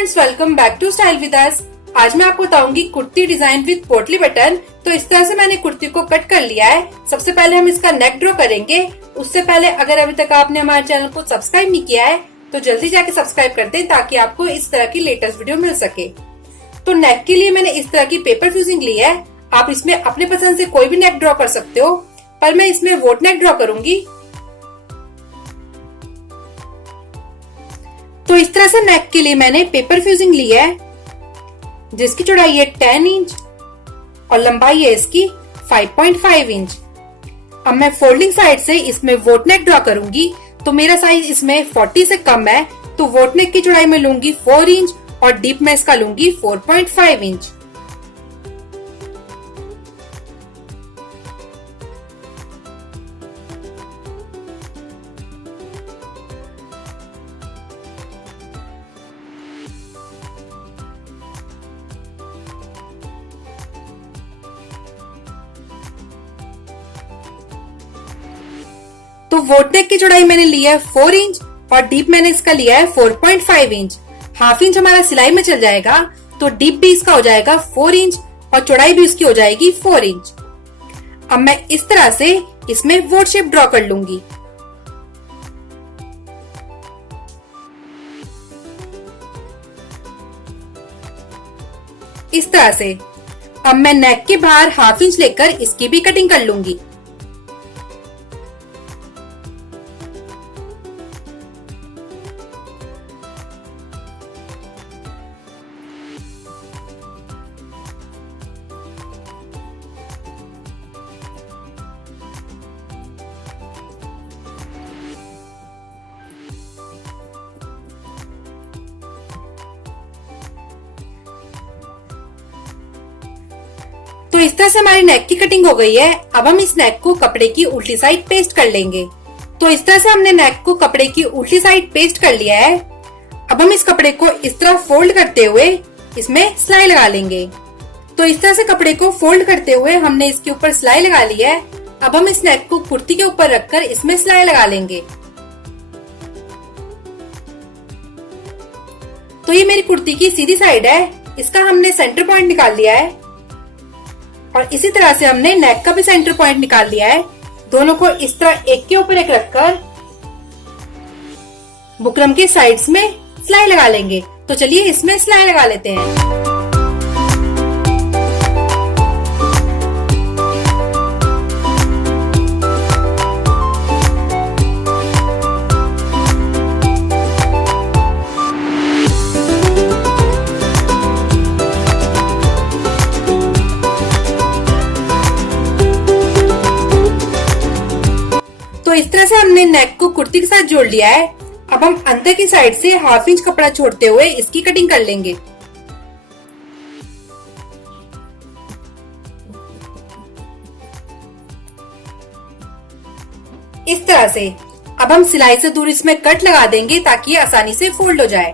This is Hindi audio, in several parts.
Friends, welcome back to style with us. आज मैं आपको बताऊंगी kurti design with potli button. तो इस तरह से मैंने कुर्ती को कट कर लिया है। सबसे पहले हम इसका नेक ड्रॉ करेंगे। उससे पहले अगर अभी तक आपने हमारे चैनल को सब्सक्राइब नहीं किया है तो जल्दी जाके सब्सक्राइब कर दें ताकि आपको इस तरह की लेटेस्ट वीडियो मिल सके। तो नेक के लिए मैंने इस तरह की पेपर फ्यूजिंग ली है। आप इसमें अपने पसंद से कोई भी नेक ड्रॉ कर सकते हो, पर मैं इसमें वोट नेक ड्रॉ करूंगी। तो इस तरह से नेक के लिए मैंने पेपर फ्यूजिंग ली है जिसकी चौड़ाई है 10 इंच और लंबाई है इसकी 5.5 इंच। अब मैं फोल्डिंग साइड से इसमें वोट नेक ड्रॉ करूंगी। तो मेरा साइज इसमें 40 से कम है, तो वोट नेक की चौड़ाई में लूंगी 4 इंच और डीप में इसका लूंगी 4.5 इंच। तो वोट नेक की चौड़ाई मैंने लिया है 4 इंच और डीप मैंने इसका लिया है 4.5 इंच। हाफ इंच हमारा सिलाई में चल जाएगा, तो डीप भी इसका हो जाएगा 4 इंच और चौड़ाई भी इसकी हो जाएगी 4 इंच। अब मैं इस तरह से इसमें वोट शेप ड्रॉ कर लूंगी। इस तरह से अब मैं नेक के बाहर हाफ इंच लेकर इसकी भी कटिंग कर लूंगी। तो इस तरह से हमारी नेक की कटिंग हो गई है। अब हम इस नेक को कपड़े की उल्टी साइड पेस्ट कर लेंगे। तो इस तरह से हमने नेक को कपड़े की उल्टी साइड पेस्ट कर लिया है। अब हम इस कपड़े को इस तरह फोल्ड करते हुए इसमें सिलाई लगा लेंगे। तो इस तरह से कपड़े को फोल्ड करते हुए हमने इसके ऊपर सिलाई लगा ली है। अब हम इस नेक को कुर्ती के ऊपर रखकर इसमें सिलाई लगा लेंगे। तो ये मेरी कुर्ती की सीधी साइड है, इसका हमने सेंटर पॉइंट निकाल लिया है और इसी तरह से हमने नेक का भी सेंटर पॉइंट निकाल लिया है। दोनों को इस तरह एक के ऊपर एक रखकर बुकरम के साइड्स में सिलाई लगा लेंगे। तो चलिए इसमें सिलाई लगा लेते हैं। तो इस तरह से हमने नेक को कुर्ती के साथ जोड़ लिया है। अब हम अंदर की साइड से हाफ इंच कपड़ा छोड़ते हुए इसकी कटिंग कर लेंगे। इस तरह से अब हम सिलाई से दूर इसमें कट लगा देंगे ताकि ये आसानी से फोल्ड हो जाए।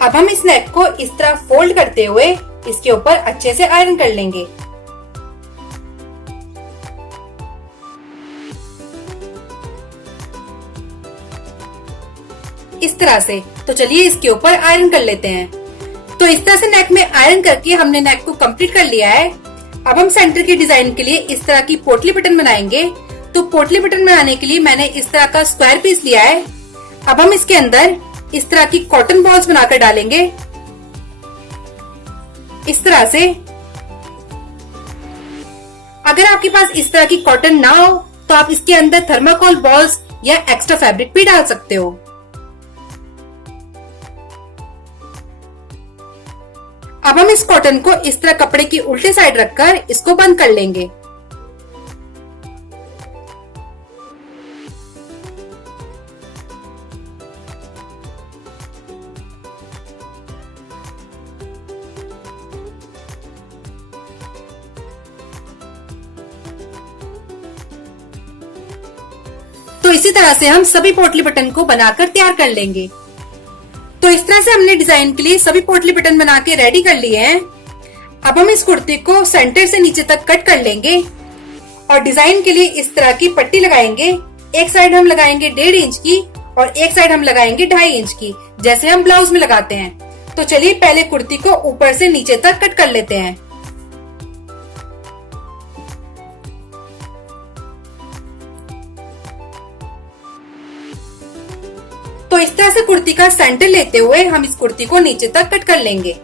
अब हम इस नेक को इस तरह फोल्ड करते हुए इसके ऊपर अच्छे से आयरन कर लेंगे। इस तरह से। तो चलिए इसके ऊपर आयरन कर लेते हैं। तो इस तरह से नेक में आयरन करके हमने नेक को कंप्लीट कर लिया है। अब हम सेंटर के डिजाइन के लिए इस तरह की पोटली बटन बनाएंगे। तो पोटली बटन बनाने के लिए मैंने इस तरह का स्क्वायर पीस लिया है। अब हम इसके अंदर इस तरह की कॉटन बॉल्स बनाकर डालेंगे। इस तरह से। अगर आपके पास इस तरह की कॉटन ना हो तो आप इसके अंदर थर्माकोल बॉल्स या एक्स्ट्रा फैब्रिक भी डाल सकते हो। अब हम इस कॉटन को इस तरह कपड़े की उल्टी साइड रखकर इसको बंद कर लेंगे। तो इसी तरह से हम सभी पोटली बटन को बनाकर तैयार कर लेंगे। तो इस तरह से हमने डिजाइन के लिए सभी पोटली बटन बना के रेडी कर लिए हैं। अब हम इस कुर्ती को सेंटर से नीचे तक कट कर लेंगे और डिजाइन के लिए इस तरह की पट्टी लगाएंगे। एक साइड हम लगाएंगे 1.5 इंच की और एक साइड हम लगाएंगे 2.5 इंच की, जैसे हम ब्लाउज में लगाते हैं। तो चलिए पहले कुर्ती को ऊपर से नीचे तक कट कर लेते हैं। तो इस तरह से कुर्ती का सेंटर लेते हुए हम इस कुर्ती को नीचे तक कट कर लेंगे।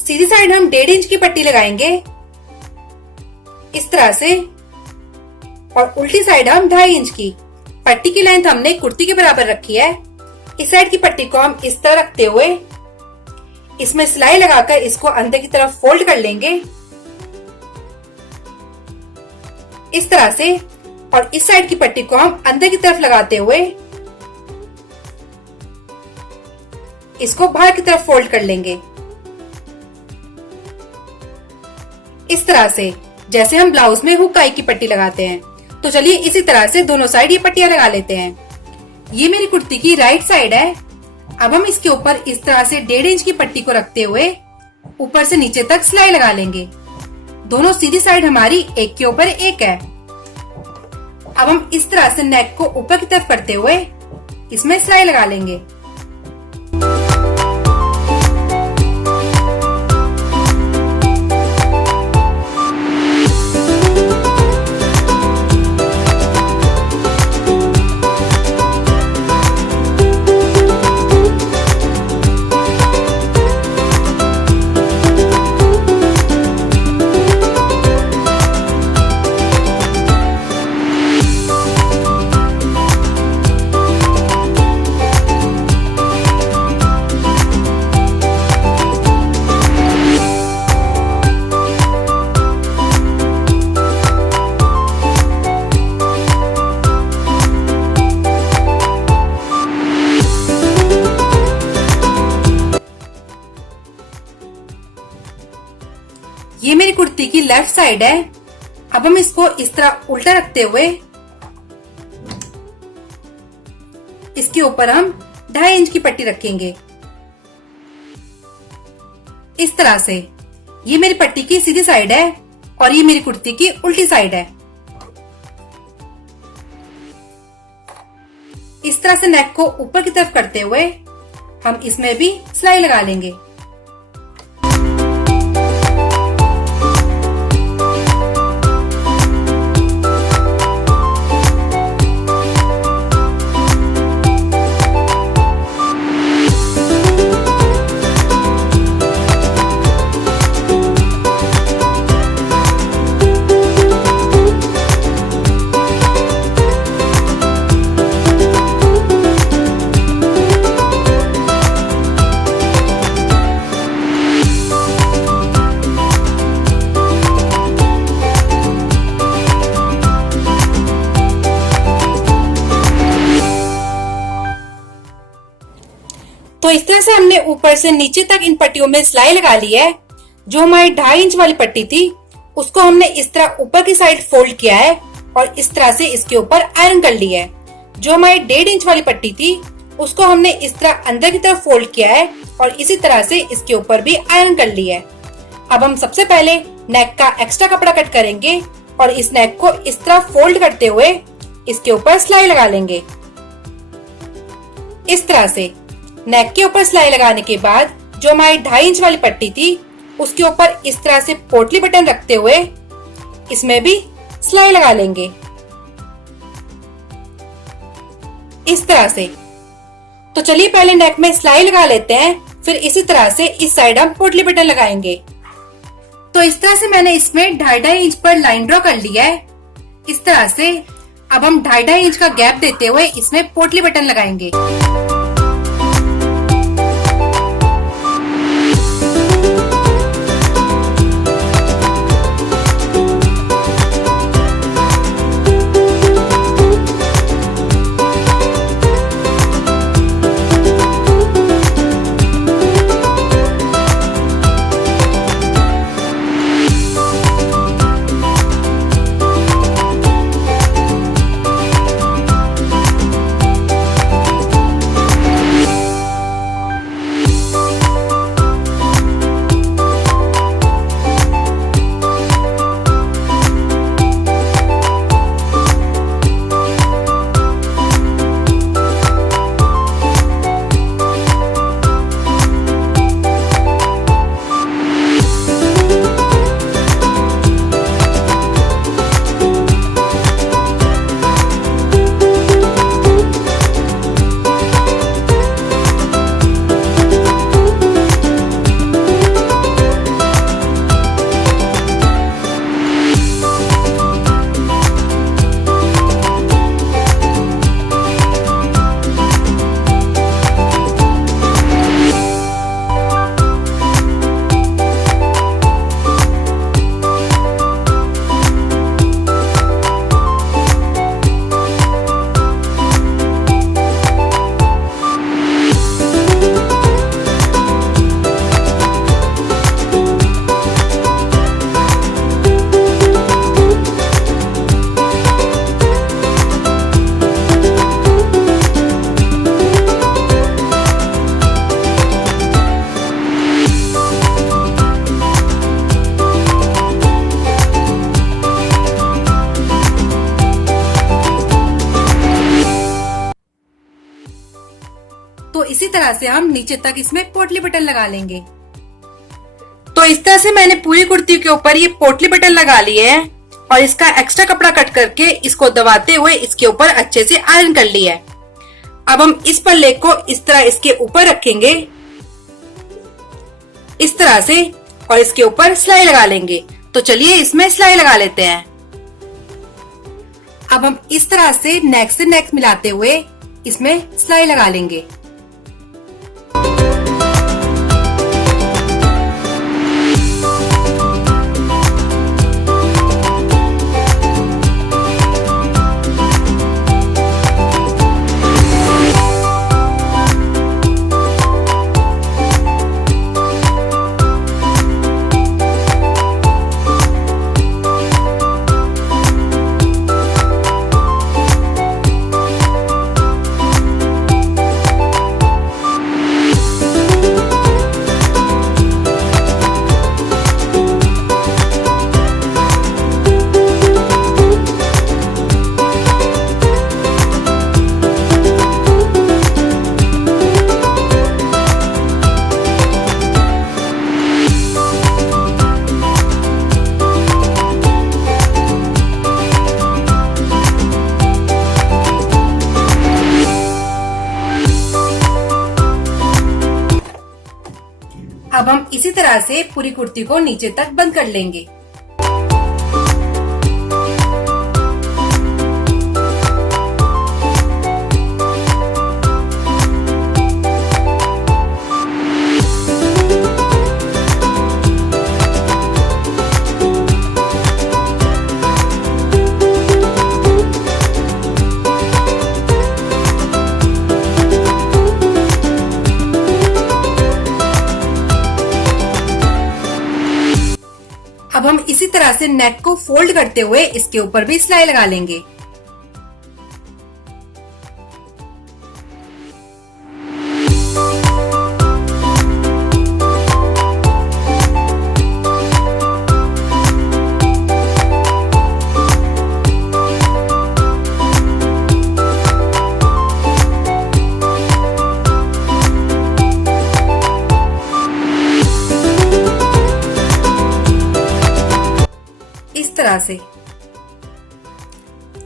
सीधी साइड हम 1.5 इंच की पट्टी लगाएंगे इस तरह से, और उल्टी साइड हम 2.5 इंच की। पट्टी की लेंथ हमने कुर्ती के बराबर रखी है। इस साइड की पट्टी को हम इस तरह रखते हुए इसमें सिलाई लगाकर इसको अंदर की तरफ फोल्ड कर लेंगे इस तरह से, और इस साइड की पट्टी को हम अंदर की तरफ लगाते हुए इसको बाहर की तरफ फोल्ड कर लेंगे इस तरह से, जैसे हम ब्लाउज में हुक काई की पट्टी लगाते हैं। तो चलिए इसी तरह से दोनों साइड ये पट्टियां लगा लेते हैं। ये मेरी कुर्ती की राइट साइड है। अब हम इसके ऊपर इस तरह से 1.5 इंच की पट्टी को रखते हुए ऊपर से नीचे तक सिलाई लगा लेंगे। दोनों सीधी साइड हमारी एक के ऊपर एक है। अब हम इस तरह से नेक को ऊपर की तरफ करते हुए इसमें सिलाई लगा लेंगे। ये मेरी कुर्ती की लेफ्ट साइड है। अब हम इसको इस तरह उल्टा रखते हुए इसके ऊपर हम 2.5 इंच की पट्टी रखेंगे इस तरह से। ये मेरी पट्टी की सीधी साइड है और ये मेरी कुर्ती की उल्टी साइड है। इस तरह से नेक को ऊपर की तरफ करते हुए हम इसमें भी सिलाई लगा लेंगे। तो इस तरह से हमने ऊपर से नीचे तक इन पट्टियों में सिलाई लगा ली है। जो हमारी 2.5 इंच वाली पट्टी थी उसको हमने इस तरह ऊपर की साइड फोल्ड किया है और इस तरह से इसके ऊपर आयरन कर ली है। जो हमारी 1.5 इंच वाली पट्टी थी उसको हमने इस तरह अंदर की तरफ फोल्ड किया है और इसी तरह से इसके ऊपर भी आयरन कर ली है। अब हम सबसे पहले नेक का एक्स्ट्रा कपड़ा कट करेंगे और इस नेक को इस तरह फोल्ड करते हुए इसके ऊपर सिलाई लगा लेंगे इस तरह से। नेक के ऊपर सिलाई लगाने के बाद जो हमारी 2.5 इंच वाली पट्टी थी उसके ऊपर इस तरह से पोटली बटन रखते हुए इसमें भी सिलाई लगा लेंगे इस तरह से। तो चलिए पहले नेक में सिलाई लगा लेते हैं, फिर इसी तरह से इस साइड हम पोटली बटन लगाएंगे। तो इस तरह से मैंने इसमें 2.5 इंच पर लाइन ड्रॉ कर लिया है इस तरह से। अब हम 2.5 इंच का गैप देते हुए इसमें पोटली बटन लगाएंगे। तरह से हम नीचे तक इसमें पोटली बटन लगा लेंगे। तो इस तरह से मैंने पूरी कुर्ती के ऊपर ये पोटली बटन लगा लिए हैं और इसका एक्स्ट्रा कपड़ा कट करके इसको दबाते हुए इसके ऊपर अच्छे से आयरन कर लिया है। अब हम इस पल्ले को इस तरह इसके ऊपर रखेंगे इस तरह से और इसके ऊपर सिलाई लगा लेंगे। तो चलिए इसमें सिलाई लगा लेते हैं। अब हम इस तरह से नेक मिलाते हुए इसमें सिलाई लगा लेंगे। अब हम इसी तरह से पूरी कुर्ती को नीचे तक बंद कर लेंगे। अब हम इसी तरह से नेक को फोल्ड करते हुए इसके ऊपर भी सिलाई लगा लेंगे। इस तरह से।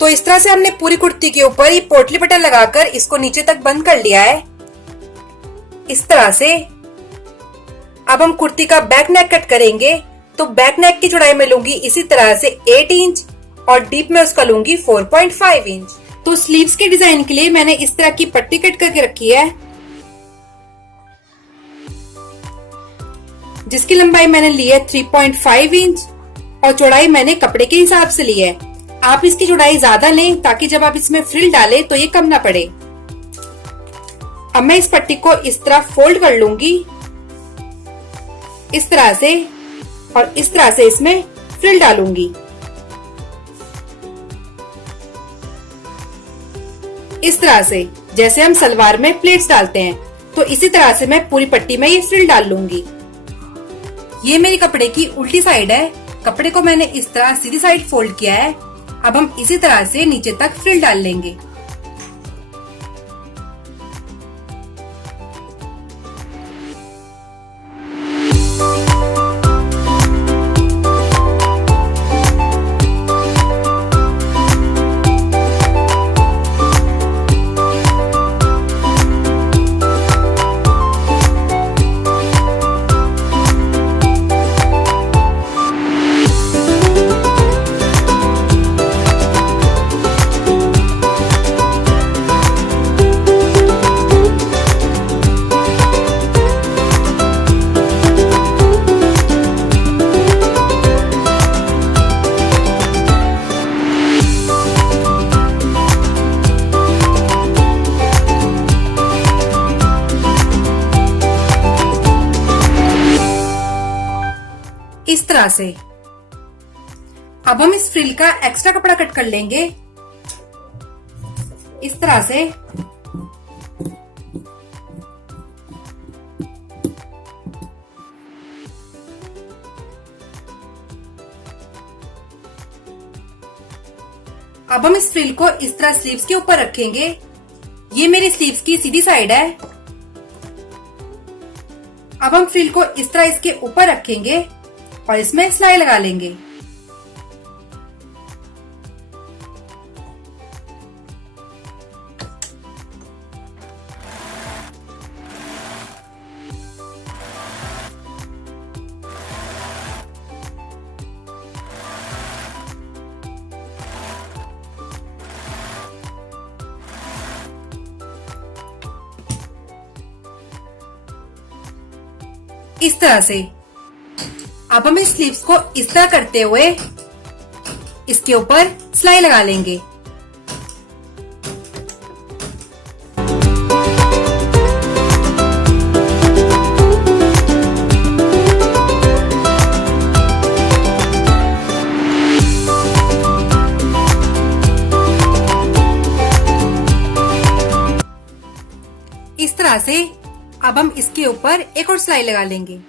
तो इस तरह से हमने पूरी कुर्ती के ऊपर ये पोटली बटन लगाकर इसको नीचे तक बंद कर लिया है इस तरह से। अब हम कुर्ती का बैक नेक कट करेंगे। तो बैक नेक की चौड़ाई में लूंगी इसी तरह से 8 इंच और डीप में उसका लूंगी 4.5 इंच। तो स्लीव्स के डिजाइन के लिए मैंने इस तरह की पट्टी कट करके रखी है जिसकी लंबाई मैंने ली है 3.5 इंच और चौड़ाई मैंने कपड़े के हिसाब से ली है। आप इसकी चौड़ाई ज्यादा लें ताकि जब आप इसमें फ्रिल डालें तो ये कम ना पड़े। अब मैं इस पट्टी को इस तरह फोल्ड कर लूंगी इस तरह से और इस तरह से इसमें फ्रिल डालूंगी इस तरह से, जैसे हम सलवार में प्लेट्स डालते हैं। तो इसी तरह से मैं पूरी पट्टी में ये फ्रिल डाल लूंगी। ये मेरी कपड़े की उल्टी साइड है। कपड़े को मैंने इस तरह सीधी साइड फोल्ड किया है। अब हम इसी तरह से नीचे तक फ्रिल डाल लेंगे। इस तरह से। अब हम इस फ्रिल का एक्स्ट्रा कपड़ा कट कर लेंगे इस तरह से। अब हम इस फ्रिल को इस तरह स्लीव्स के ऊपर रखेंगे। ये मेरी स्लीव्स की सीधी साइड है अब हम फ्रिल को इस तरह इसके ऊपर रखेंगे और इसमें सिलाई लगा लेंगे। इस तरह से अब हम इस स्लीव्स को इस तरह करते हुए इसके ऊपर सिलाई लगा लेंगे। इस तरह से अब हम इसके ऊपर एक और सिलाई लगा लेंगे। तो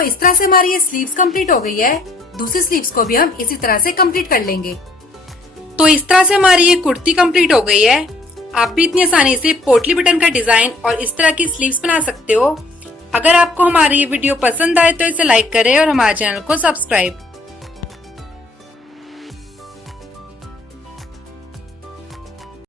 इस तरह से हमारी ये स्लीव्स कंप्लीट हो गई है। दूसरी स्लीव्स को भी हम इसी तरह से कंप्लीट कर लेंगे। तो इस तरह से हमारी ये कुर्ती कंप्लीट हो गई है। आप भी इतनी आसानी से पोटली बटन का डिजाइन और इस तरह की स्लीव्स बना सकते हो। अगर आपको हमारी ये वीडियो पसंद आए तो इसे लाइक करें और हमारे चैनल को सब्सक्राइब